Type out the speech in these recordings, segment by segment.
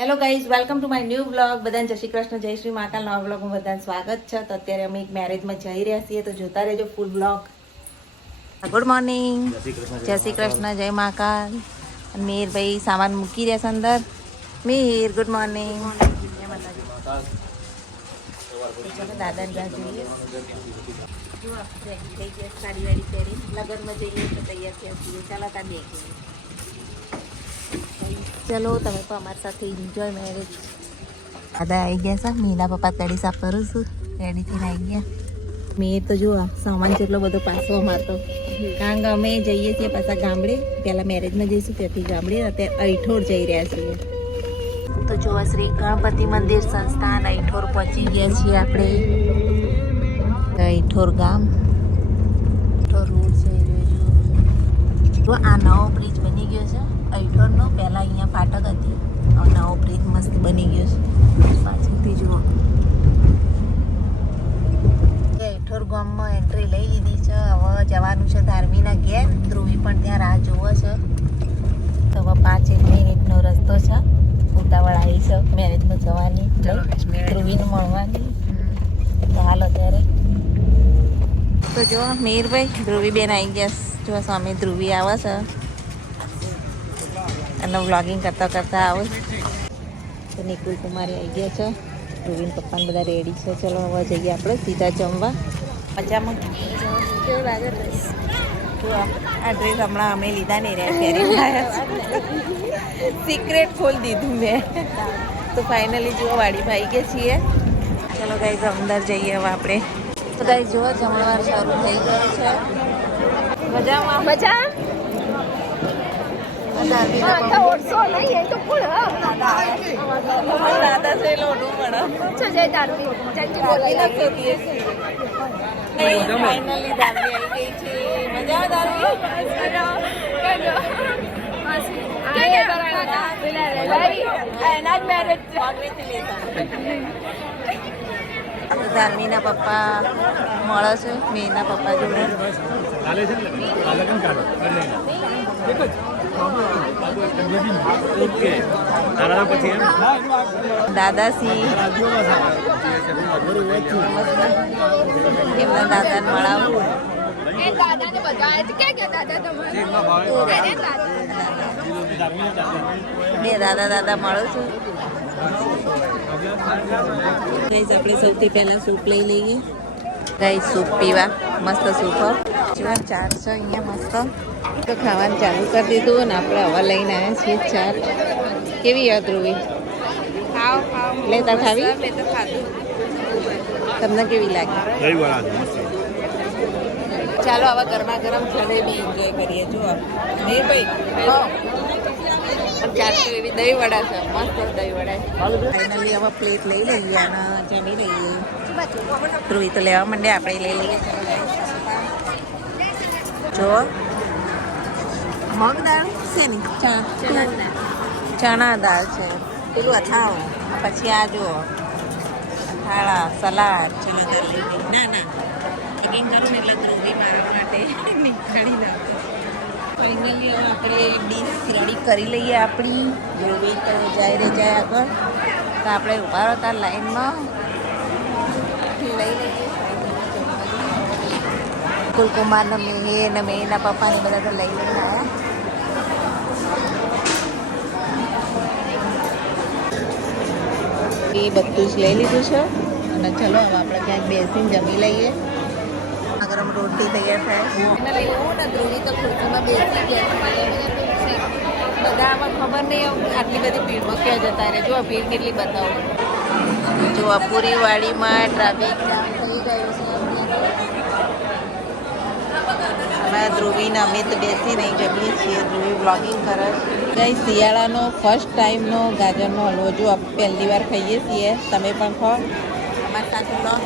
Hello guys, welcome to my new blog. બધાને જય શ્રી કૃષ્ણ, જય શ્રી મહાકાલ. નવા બ્લોગમાં બધાને સ્વાગત છે. તો અત્યારે અમે એક મેરેજમાં જઈ રહ્યા છીએ, તો જોતા રહેજો ફૂલ બ્લોગ. ગુડ મોર્નિંગ, જય શ્રી કૃષ્ણ, જય મહાકાલ. મીરભાઈ સામાન મૂકી રહ્યા છે અંદર. Mir, good morning. ચાલો દાદાને ત્યાં જઈએ. જો આપણે થઈ ગયા સાડી વાડી પહેરી લગ્નમાં જઈએ તો તૈયાર થયા છીએ. ચાલો ત્યાં દેખીએ. ચલો તમે તો અમારી સાથે એન્જોય મેરેજ. દાદા આવી ગયા છે. મીના પપ્પા કડી સાફ કરું છું. રેડી થઈને આવી ગયા. મેં તો જો સામાન જેટલો બધો પાછો અમારતો, કારણ કે અમે જઈએ છીએ પાછા ગામડે. પહેલાં મેરેજમાં જઈશું, ત્યાંથી ગામડે. અત્યારે અઈઠોર જઈ રહ્યા છીએ. તો જો શ્રી ગણપતિ મંદિર સંસ્થાન અઈઠોર પહોંચી ગયા છીએ આપણે. અઈઠોર ગામ, અઈઠોર રોડ છે. જો આ નવો બ્રિજ બની ગયો છે અઈઠોરનો. પહેલાં અહીંયા ફાટક હતી, હવે નવો બ્રિજ મસ્ત બની ગયો છે. પાછળથી જુઓ અઈઠોર ગામમાં એન્ટ્રી લઈ લીધી છે. હવે જવાનું છે ધાર્મીના ઘેર. ધ્રુવી પણ ત્યાં રાહ જોવો છે. તો હવે 5 મિનિટનો રસ્તો છે. ઉતાવળ આવી છે મેરેજમાં જવાની, ધ્રુવીને મળવાની. તો હાલો ત્યારે. તો જો મીરભાઈ, ધ્રુવી બેન આવી ગયા. જો સ્વામી ધ્રુવી આવે છે અને વ્લોગિંગ કરતાં કરતાં આવે. તો નિકુલ કુમારી આવી ગયા છે. ધ્રુવીન પપ્પાને બધા રેડી છે. ચલો હવે જઈએ આપણે સીધા જમવા. મજામાં કેવું લાગે ડ્રેસ? જો આ ડ્રેસ હમણાં અમે લીધા નહીં રહ્યા, પહેરી આવ્યા. સિક્રેટ ખોલી દીધું મેં. તો ફાઇનલી જુઓ વાડીમાં આવી ગયા છીએ. ચલો ગાઈઝ અંદર જઈએ હવે આપણે. તો ગાઈઝ જુઓ જમણવાર શરૂ થઈ ગયો છે. મજામાં મજા. દાદા છે લોઢું મળે. ફાઇનલી દાદી આવી ગઈ છે. મજા દાદી. ધાર્મીના પપ્પા મળે છે મેના પપ્પા જોડે. દાદાશ્રી એમના દાદાને મળાવું. બે દાદા મળો છું. આપણે સૌથી પહેલા સૂપ લઈ લઈએ. ગાઈસ સૂપ પીવા મસ્ત સૂપ. જેવા ચાર છે અહીંયા મસ્ત. તો ખાવાનું ચાલુ કરી દીધું ને આપણે હવા લઈને આવ્યા છીએ ચાર. કેવી યાદ ધ્રુવી? લેતા ખાવી? તમને કેવી લાગી? ચાલો હવે ગરમા ગરમ જલેબી એન્જોય કરીએ. જુઓ નહીં ભાઈ, ચારસો એવી દહીં વડા છે. મસ્ત દહીં વડા. ફાઇનલી હવે પ્લેટ લઈ લઈએ અને જમી લઈએ. ધ્રુવી તો લેવા માંડે, આપણે લઈ લઈએ. જો મગ દાળ છે ને, ચણા દાળ છે. પેલું અથાણું, પછી આ જુઓ અથાણા, સલાડ. ચલો ના ના પેકિંગ કરું ને એટલે ધ્રુવી મારા માટે નીકાળી નાખો. ફાઇનલી હવે આપણે ડીશ રેડી કરી લઈએ આપણી. ધ્રુવી તો જાય રે જાય આગળ. તો આપણે ઉભા હતા લાઈનમાં લઈ લઈએ. કુલકુમારને મેં ને મેના પપ્પાને બધા તો લઈ લઈને આવ્યા. એ બધું જ લઈ લીધું છે અને ચલો હવે આપણે ક્યાંક બેસીને જમી લઈએ. ગરમ રોટી તૈયાર થાય એને લઈ લઉં ને. ધ્રુવી તો ખુરશીમાં બેસી ગયા. બધા આમાં ખબર નહીં આટલી બધી ભીડમાં ક્યાં જતા રહે. જો ભીડ કેટલી બતાવો. જો પૂરી વાડીમાં ટ્રાફિક જામ થઈ ગયું છે. ધ્રુવીને અમે તો બેસી નહીં જમીએ છીએ. ધ્રુવી બ્લોગિંગ કરે. કઈ શિયાળાનો ફર્સ્ટ ટાઈમનો ગાજરનો હલવો. જો પહેલી વાર ખાઈએ છીએ. તમે પણ ખાઓ અમારી સાથે બ્લોગ.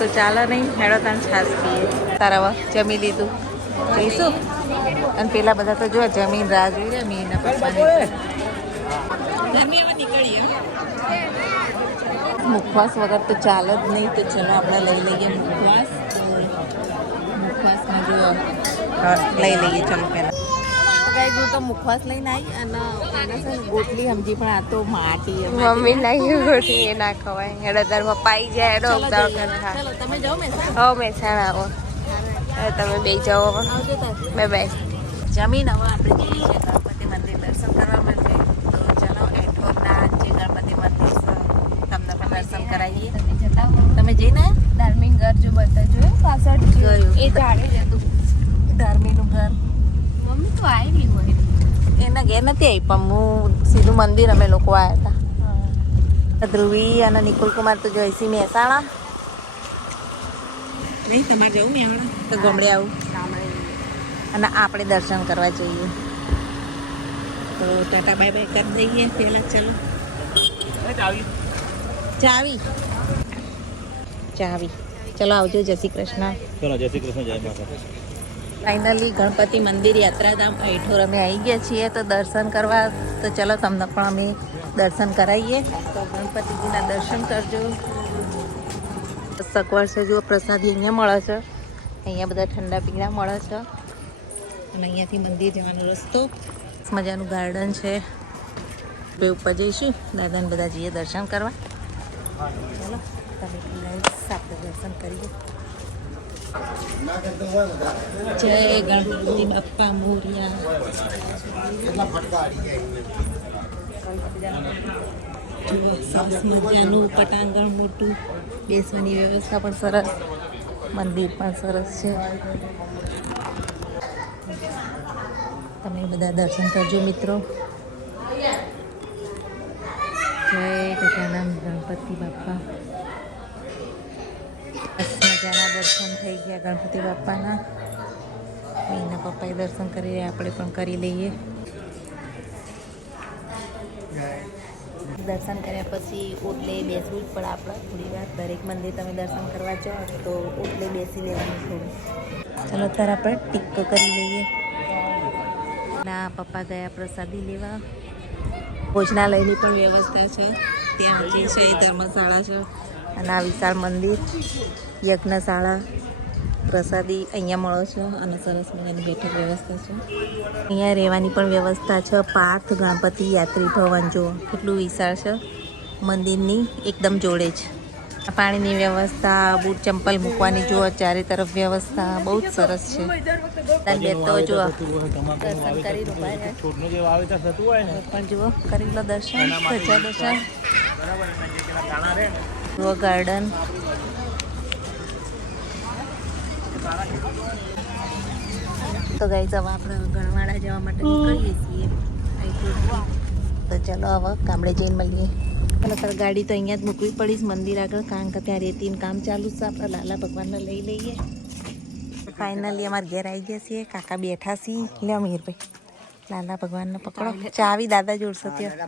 તો ચાલો નહીં હેડો તને છાશ પીએ. તારા જમી લીધું જઈશું. અને પેલા બધા તો જો જમીન રાહ જોઈ રહ્યા. મીના પપ્પાને નીકળીએ. મુખવાસ વગર તો ચાલે જ નહીં. તો ચલો આપણે લઈ લઈએ મુખવાસ. મુખવાસમાં જો લઈ લઈએ. ચલો પહેલાં ગાઈસ હું તો મુખવાસ લઈને આવી અને આના છે ગોટલી સમજી પણ આ તો માટી મમ્મી લાવી ગોઠી એ ના ખવાય હેડો તાર પપ્પા આવી જાય હેડો ઉતાવળ કરતા ચલો તમે જાઓ મહેસાણા હો મહેસાણા આવો હવે તમે બે જાઓ આવજો તાર બાય બાય જમીન હવે આપણે જઈએ છીએ ગણપતિ મંદિર દર્શન કરવા માટે તો ચલો એઠોરના જે ગણપતિ મંદિર છે તમને પણ દર્શન કરાવીએ તમે જઈને ધાર્મિક ઘર જો બધા જોયું પાછળ ગયું. એ જાણે જ હતું ધાર્મીનું ઘર મમ્મી તો આવી હોય એના ઘેર નથી આવી પણ હું સીધું મંદિર અમે લોકો આવ્યા હતા ધ્રુવી અને નિકુલ કુમાર તો જોઈશી મહેસાણા નહીં તમારે જવું મહેસાણા તો ગમડે આવું અને આપણે દર્શન કરવા જઈએ તો ટાટા બાય બાય કરી દઈએ પહેલાં ચલો ચાવી ચાવી ચલો આવજો જય શ્રી કૃષ્ણ ચલો જય શ્રી કૃષ્ણ જય માતા ફાઇનલી ગણપતિ મંદિર યાત્રાધામ અઠોર અમે આવી ગયા છીએ તો દર્શન કરવા તો ચલો તમને પણ અમે દર્શન કરાવીએ તો ગણપતિજીના દર્શન કરજો સગવડ છે જો પ્રસાદી અહીંયા મળે છે અહીંયા બધા ઠંડા પીણા મળે છે અને અહીંયાથી મંદિર જવાનો રસ્તો મજાનું ગાર્ડન છે બે ઉપર જઈશું દાદાને બધા જઈએ દર્શન કરવા ચાલો તમે સાથે દર્શન કરીએ જય ગણપતિ બાપ્પા મોરિયા જુઓ સરસ મજાનું પટાંગણ મોટું બેસવાની વ્યવસ્થા પણ સરસ મંદિર પણ સરસ છે તમે બધા દર્શન કરજો મિત્રો જય ગજાનંદ ગણપતિ બાપ્પા મજાના દર્શન થઈ ગયા ગણપતિ બાપ્પાના એના પપ્પાએ દર્શન કરી રહ્યા આપણે પણ કરી લઈએ દર્શન કર્યા પછી ઓટલે બેસવું જ પડે આપણે થોડી વાર દરેક મંદિર તમે દર્શન કરવા જાઓ તો ઓટલે બેસી લેવાનું થોડું ચાલો ત્યારે આપણે ટીક્કો કરી લઈએ ના પપ્પા ગયા પ્રસાદી લેવા ભોજનાલયની પણ વ્યવસ્થા છે ત્યાં જે છે એ ધર્મશાળા છે અને આ વિશાળ મંદિર યજ્ઞશાળા પ્રસાદી અહીંયા મળે છે અને સરસ મજાની બેઠક વ્યવસ્થા છે અહીંયા રહેવાની પણ વ્યવસ્થા છે પાર્થ ગણપતિ યાત્રી ભવન જો કેટલું વિશાળ છે મંદિરની એકદમ જોડે જ પાણીની વ્યવસ્થા બૂટ ચંપલ મૂકવાની જુઓ ચારે તરફ વ્યવસ્થા બહુ જ સરસ છે બે તો જુઓ દર્શન કરી પણ જુઓ કરી લો દર્શન સચ્ચા દર્શન જુઓ ગાર્ડન તો ગાઈસ હવે આપણે ગણવાડા જવા માટે નીકળીએ છીએ તો ચલો હવે ગામડે જઈને મળીએ ચાલો ગાડી તો અહીંયા જ મૂકવી પડીશ મંદિર આગળ કારણ કે ત્યાં રેતીનું કામ ચાલુ છે આપણે લાલા ભગવાનને લઈ લઈએ ફાઇનલી અમારા ઘેર આવી ગયા છીએ કાકા બેઠા છીએ લે મીરભાઈ લાલા ભગવાનને પકડો ચાવી દાદા જોડશો ત્યાં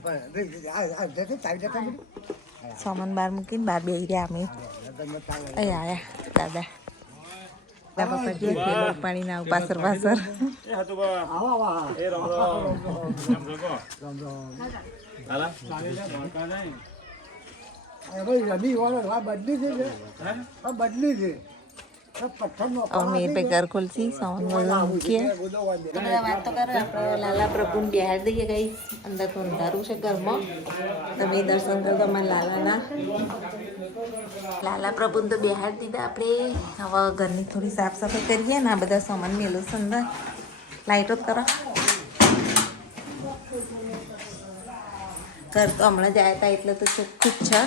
સામાન બહાર મૂકીને બહાર બેસી રહ્યા અમે અહીં આવ્યા દાદા પાણી ના પાસર પાસર મેર पे घर खुलसी सावन वगैरह મૂકીએ વાત તો કરે આપણે લાલા પ્રભુને બિહાર દઈએ ગઈ અંદર તો અંધારું છે ઘરમાં તમે દર્શન કરતો અમારા લાલા પ્રભુને તો બિહાર દીધા આપણે હવે ઘરની થોડી સાફ સફાઈ કરીએ ને આ બધા સામાન મેલું છે અંદર લાઈટો જ કરો ઘર તો હમણાં જ આવ્યા હતા એટલે તો ચોખ્ખું જ છે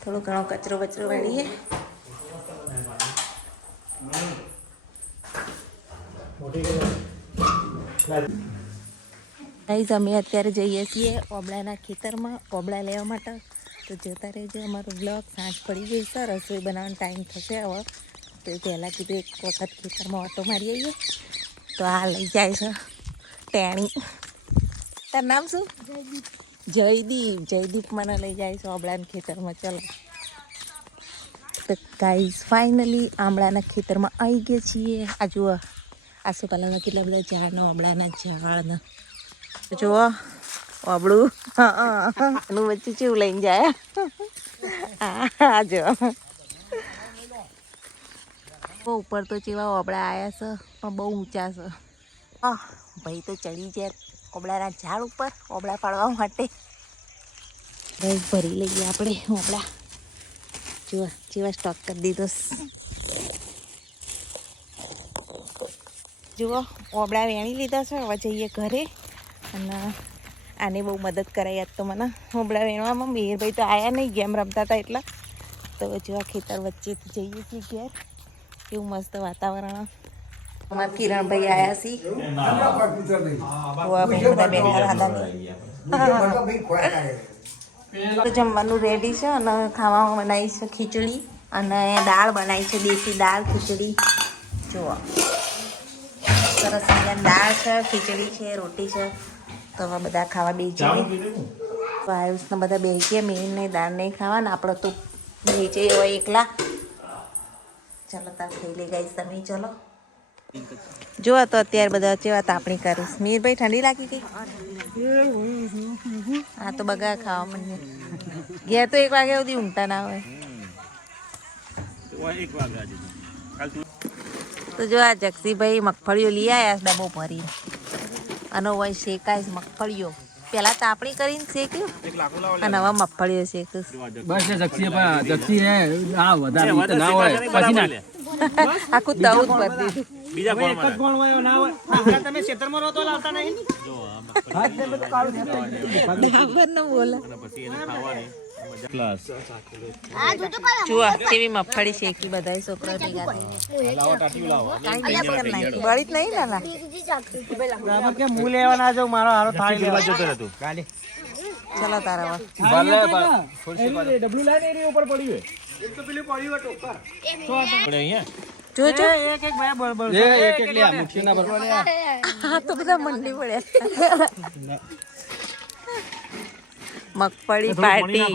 થોડો ઘણો કચરો બચરો વાળીએ ગાઈઝ અમે અત્યારે જઈએ છીએ ઓબળાના ખેતરમાં ઓબળા લેવા માટે તો જોતા રહેજો અમારો બ્લોગ સાંજ પડી ગઈ છે રસોઈ બનાવવાનો ટાઈમ થશે હવે તો પહેલાં કીધું એક વખત ખેતરમાં ઓટો મારી આવીએ તો આ લઈ જાય છે ટેણી તાર નામ શું જયદીપ મને લઈ જાય છે ઓબળાના ખેતરમાં ચલો તો ગાઈઝ ફાઇનલી આંબળાના ખેતરમાં આવી ગયા છીએ આ જુઓ આસોપાલવના કેટલા બધા ઝાડના આંબળાના ઝાડના જુઓ આબળું એનું વચ્ચે ચેવું લઈને જાય હા જો બહુ ઉપર તો ચેવા આંબળા આવ્યા છે પણ બહુ ઊંચા છે ભાઈ તો ચડી જાય ઓબળાના ઝાડ ઉપર ઓબળા પાડવા માટે. બસ ભરી લઈએ આપણે ઓબળા. જુઓ જેવા સ્ટોક કરી દીધો. જુઓ ઓબળા વેણી લીધા છે. હવે જઈએ ઘરે. અને આને બહુ મદદ કરાઈ આજ તો મને ઓબળા વેણવામાં. મિહિરભાઈ તો આવ્યા નહીં, ગેમ રમતા હતા એટલા. તો જેવા ખેતર વચ્ચેથી જઈએ છીએ ઘેર. કેવું મસ્ત વાતાવરણ. અમારા કિરણભાઈ આવ્યા છીએ. બધા બેઠા. તો જમવાનું રેડી છે અને ખાવામાં બનાવી છે ખીચડી અને દાળ બનાવી છે, દેશી દાળ ખીચડી. જુઓ સરસ મજાની દાળ છે, ખીચડી છે, રોટી છે. તો હવે બધા ખાવા બેસી આયુષને બધા બેસી ગયા. મેનને દાળ નહીં ખાવાને, આપણે તો બેસી હોય એકલા. ચાલો તાર ખાઈ લે ગાઈસ તમે. ચલો જુઓ તો અત્યારે બધા કેવા તાપણી કરું. મીરભાઈ ઠંડી લાગી ગઈ. હા તો બગા ખાવા મને ઘેર તો 1 વાગ્યા સુધી ઊંઘતા ના હોય. તો જો આ જગસીભાઈ મગફળીઓ લઈ આવ્યા ડબ્બો ભરીને. અને હોય શેકાય મગફળીઓ. પેલા તાપણી કરીને શેક્યું અને હવે મગફળીઓ શેકું. આખું તવું જ ભરી દીધું. બીજા કોણ ના હોય તમે ખેતરમાં રહો તો લાવતા નહીં. જુઓ કેવી મગફળી શેકી બધા છોકરા ભેગા બળી જ નહીં લાલા. હું લેવા ના જાઉં, મારો હારો થાળી લેવા જતો હતો. ચલો તારા ડબલું લાઈને એની ઉપર પડ્યું એક તો પેલું પડ્યું ટોકર જો જો એક ભાઈ બળબળ એક લે મુઠ્ઠી ના બળબળ. હા તો બધા મંડી પડ્યા. મગફળી પાર્ટી.